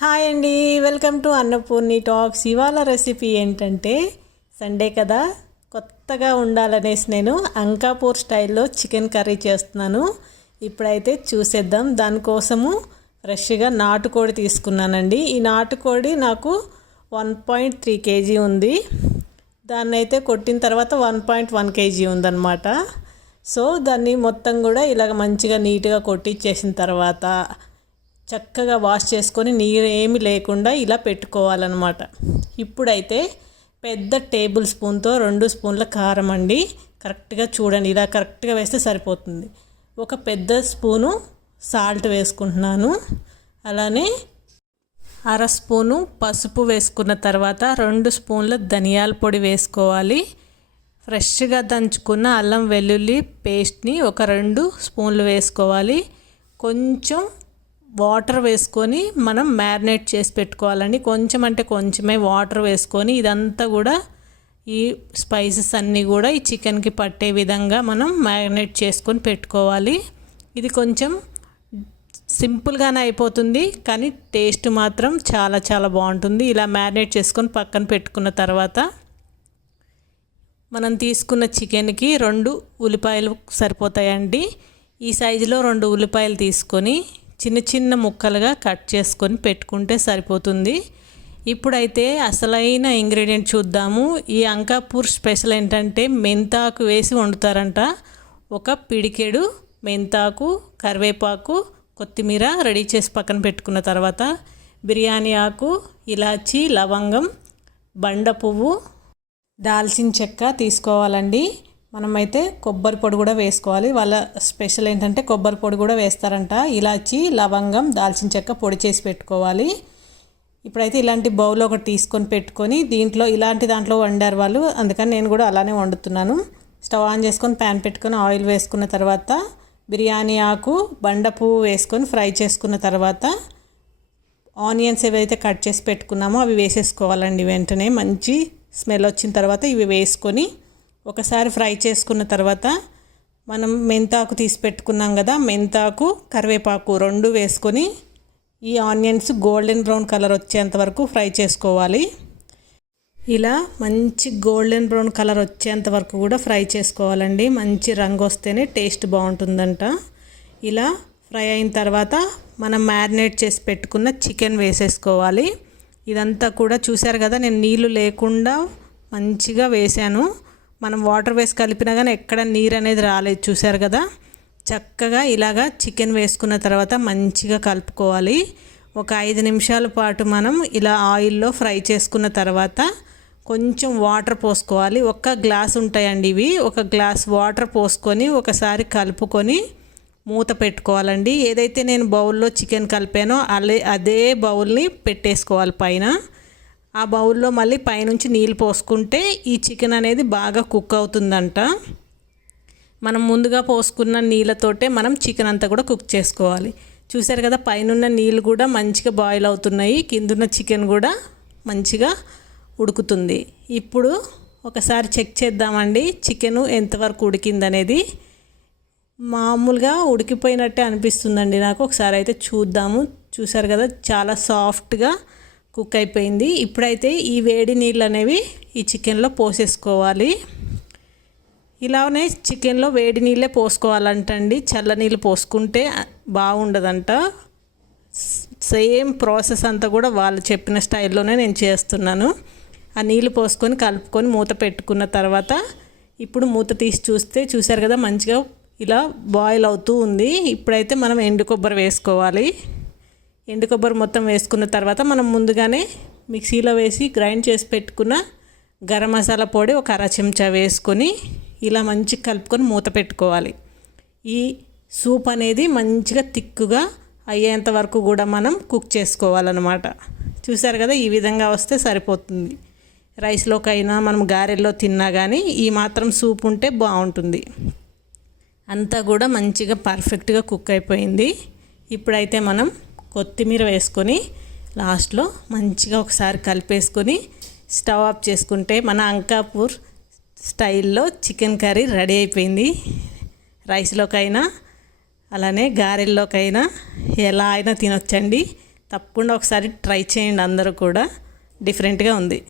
Hi అండి, welcome to Annapurni talks. ఇవాళ recipe ఏంటంటే సండే కదా, కొత్తగా ఉండాలనేసి నేను అంకాపూర్ స్టైల్లో చికెన్ కర్రీ చేస్తున్నాను. ఇప్పుడైతే చూసేద్దాం. దానికోసము ఫ్రెష్గా నాటుకోడి తీసుకున్నానండి. ఈ నాటుకోడి నాకు 1.3 kg ఉంది. దాన్ని అయితే కొట్టిన తర్వాత 1.1 kg ఉందన్నమాట. సో దాన్ని మొత్తం కూడా ఇలాగ మంచిగా నీట్గా కొట్టించేసిన తర్వాత చక్కగా వాష్ చేసుకొని నీరు ఏమి లేకుండా ఇలా పెట్టుకోవాలన్నమాట. ఇప్పుడైతే పెద్ద టేబుల్ స్పూన్తో 2 స్పూన్ల కారం అండి. కరెక్ట్గా చూడండి, ఇలా కరెక్ట్గా వేస్తే సరిపోతుంది. ఒక పెద్ద స్పూను సాల్ట్ వేసుకుంటున్నాను. అలానే 1/2 స్పూను పసుపు వేసుకున్న తర్వాత 2 స్పూన్ల ధనియాల పొడి వేసుకోవాలి. ఫ్రెష్గా దంచుకున్న అల్లం వెల్లుల్లి పేస్ట్ని ఒక 2 స్పూన్లు వేసుకోవాలి. కొంచెం వాటర్ వేసుకొని మనం మ్యారినేట్ చేసి పెట్టుకోవాలండి. కొంచెం అంటే కొంచెమే వాటర్ వేసుకొని ఇదంతా కూడా ఈ స్పైసెస్ అన్నీ కూడా ఈ చికెన్కి పట్టే విధంగా మనం మ్యారినేట్ చేసుకొని పెట్టుకోవాలి. ఇది కొంచెం సింపుల్గానే అయిపోతుంది, కానీ టేస్ట్ మాత్రం చాలా చాలా బాగుంటుంది. ఇలా మ్యారినేట్ చేసుకొని పక్కన పెట్టుకున్న తర్వాత మనం తీసుకున్న చికెన్కి 2 ఉల్లిపాయలు సరిపోతాయండి. ఈ సైజులో 2 ఉల్లిపాయలు తీసుకొని చిన్న చిన్న ముక్కలుగా కట్ చేసుకొని పెట్టుకుంటే సరిపోతుంది. ఇప్పుడైతే అసలైన ఇంగ్రీడియంట్ చూద్దాము. ఈ అంకాపూర్ స్పెషల్ ఏంటంటే మెంతాకు వేసి వండుతారంట. ఒక పిడికెడు మెంతాకు, కరివేపాకు, కొత్తిమీర రెడీ చేసి పక్కన పెట్టుకున్న తర్వాత బిర్యానీ ఆకు, ఇలాచీ, లవంగం, బండ పువ్వు, దాల్చిన చెక్క తీసుకోవాలండి. మనమైతే కొబ్బరి పొడి కూడా వేసుకోవాలి. వాళ్ళ స్పెషల్ ఏంటంటే కొబ్బరి పొడి కూడా వేస్తారంట. ఇలాచి, లవంగం, దాల్చిన చెక్క పొడి చేసి పెట్టుకోవాలి. ఇప్పుడైతే ఇలాంటి బౌల్ ఒకటి తీసుకొని పెట్టుకొని ఇలాంటి దాంట్లో వండారు వాళ్ళు, అందుకని నేను కూడా అలానే వండుతున్నాను. స్టవ్ ఆన్ చేసుకొని ప్యాన్ పెట్టుకొని ఆయిల్ వేసుకున్న తర్వాత బిర్యానీ ఆకు, బండ పువ్వు వేసుకొని ఫ్రై చేసుకున్న తర్వాత ఆనియన్స్ ఏవైతే కట్ చేసి పెట్టుకున్నామో అవి వేసేసుకోవాలండి. వెంటనే మంచి స్మెల్ వచ్చిన తర్వాత ఇవి వేసుకొని ఒకసారి ఫ్రై చేసుకున్న తర్వాత మనం మెంతాకు తీసి పెట్టుకున్నాం కదా, మెంతాకు, కరివేపాకు 2 వేసుకొని ఈ ఆనియన్స్ గోల్డెన్ బ్రౌన్ కలర్ వచ్చేంత వరకు ఫ్రై చేసుకోవాలి. ఇలా మంచి గోల్డెన్ బ్రౌన్ కలర్ వచ్చేంత వరకు కూడా ఫ్రై చేసుకోవాలండి. మంచి రంగు వస్తేనే టేస్ట్ బాగుంటుందంట. ఇలా ఫ్రై అయిన తర్వాత మనం మ్యారినేట్ చేసి పెట్టుకున్న చికెన్ వేసేసుకోవాలి. ఇదంతా కూడా చూసారు కదా, నేను నీళ్ళు లేకుండా మంచిగా వేసాను. మనం వాటర్ వేసి కలిపినా కానీ ఎక్కడ నీరు అనేది రాలేదు, చూసారు కదా. చక్కగా ఇలాగా చికెన్ వేసుకున్న తర్వాత మంచిగా కలుపుకోవాలి. ఒక 5 నిమిషాల పాటు మనం ఇలా ఆయిల్లో ఫ్రై చేసుకున్న తర్వాత కొంచెం వాటర్ పోసుకోవాలి. 1 గ్లాస్ ఉంటాయండి ఇవి. 1 గ్లాస్ వాటర్ పోసుకొని ఒకసారి కలుపుకొని మూత పెట్టుకోవాలండి. ఏదైతే నేను బౌల్లో చికెన్ కలిపానో అదే బౌల్ని పెట్టేసుకోవాలి పైన. ఆ బౌల్లో మళ్ళీ పైనుంచి నీళ్ళు పోసుకుంటే ఈ చికెన్ అనేది బాగా కుక్ అవుతుందంట. మనం ముందుగా పోసుకున్న నీళ్ళతోటే మనం చికెన్ అంతా కూడా కుక్ చేసుకోవాలి. చూసారు కదా, పైనున్న నీళ్ళు కూడా మంచిగా బాయిల్ అవుతున్నాయి, కిందున్న చికెన్ కూడా మంచిగా ఉడుకుతుంది. ఇప్పుడు ఒకసారి చెక్ చేద్దామండి చికెను ఎంతవరకు ఉడికిందనేది. మామూలుగా ఉడికిపోయినట్టే అనిపిస్తుందండి నాకు. ఒకసారి అయితే చూద్దాము. చూసారు కదా, చాలా సాఫ్ట్గా కుక్ అయిపోయింది. ఇప్పుడైతే ఈ వేడి నీళ్ళు అనేవి ఈ చికెన్లో పోసేసుకోవాలి. ఇలానే చికెన్లో వేడి నీళ్ళే పోసుకోవాలంటండి. చల్ల నీళ్ళు పోసుకుంటే బాగుండదంట. సేమ్ ప్రాసెస్ అంతా కూడా వాళ్ళు చెప్పిన స్టైల్లోనే నేను చేస్తున్నాను. ఆ నీళ్ళు పోసుకొని కలుపుకొని మూత పెట్టుకున్న తర్వాత ఇప్పుడు మూత తీసి చూస్తే చూసారు కదా, మంచిగా ఇలా బాయిల్ అవుతూ ఉంది. ఇప్పుడైతే మనం ఎండు కొబ్బరి వేసుకోవాలి. ఎండు కొబ్బరి మొత్తం వేసుకున్న తర్వాత మనం ముందుగానే మిక్సీలో వేసి గ్రైండ్ చేసి పెట్టుకున్న గరం మసాలా పొడి ఒక 1/2 చెంచా వేసుకొని ఇలా మంచిగా కలుపుకొని మూత పెట్టుకోవాలి. ఈ సూప్ అనేది మంచిగా తిక్కుగా అయ్యేంత వరకు కూడా మనం కుక్ చేసుకోవాలన్నమాట. చూసారు కదా, ఈ విధంగా వస్తే సరిపోతుంది. రైస్లోకైనా మనం గారెల్లో తిన్నా కానీ ఈ మాత్రం సూప్ ఉంటే బాగుంటుంది. అంతా కూడా మంచిగా పర్ఫెక్ట్గా కుక్ అయిపోయింది. ఇప్పుడైతే మనం కొత్తిమీర వేసుకొని లాస్ట్లో మంచిగా ఒకసారి కలిపేసుకొని స్టవ్ ఆఫ్ చేసుకుంటే మన అంకాపూర్ స్టైల్లో చికెన్ కర్రీ రెడీ అయిపోయింది. రైస్లోకైనా అలానే గారెల్లోకైనా ఎలా అయినా తినొచ్చండి. తప్పకుండా ఒకసారి ట్రై చేయండి అందరూ కూడా. డిఫరెంట్గా ఉంది.